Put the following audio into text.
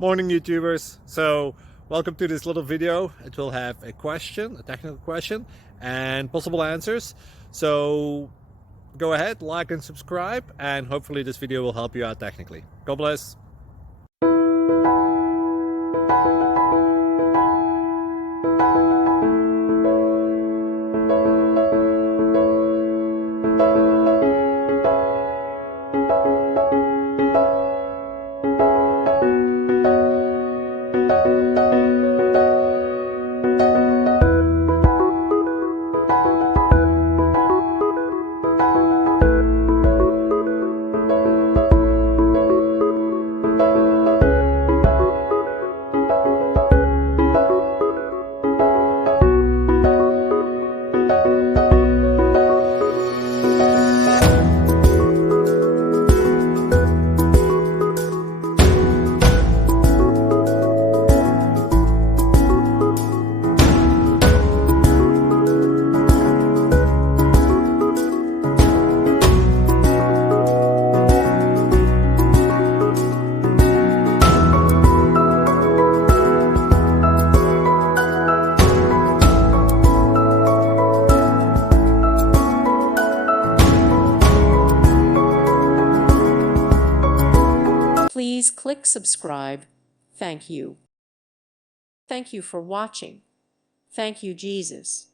Morning YouTubers. So welcome to this little video. It will have a question, a technical question, and possible answers. So go ahead, like and subscribe, and hopefully this video will help you out technically. God bless. Please click subscribe. Thank you. Thank you for watching. Thank you, Jesus.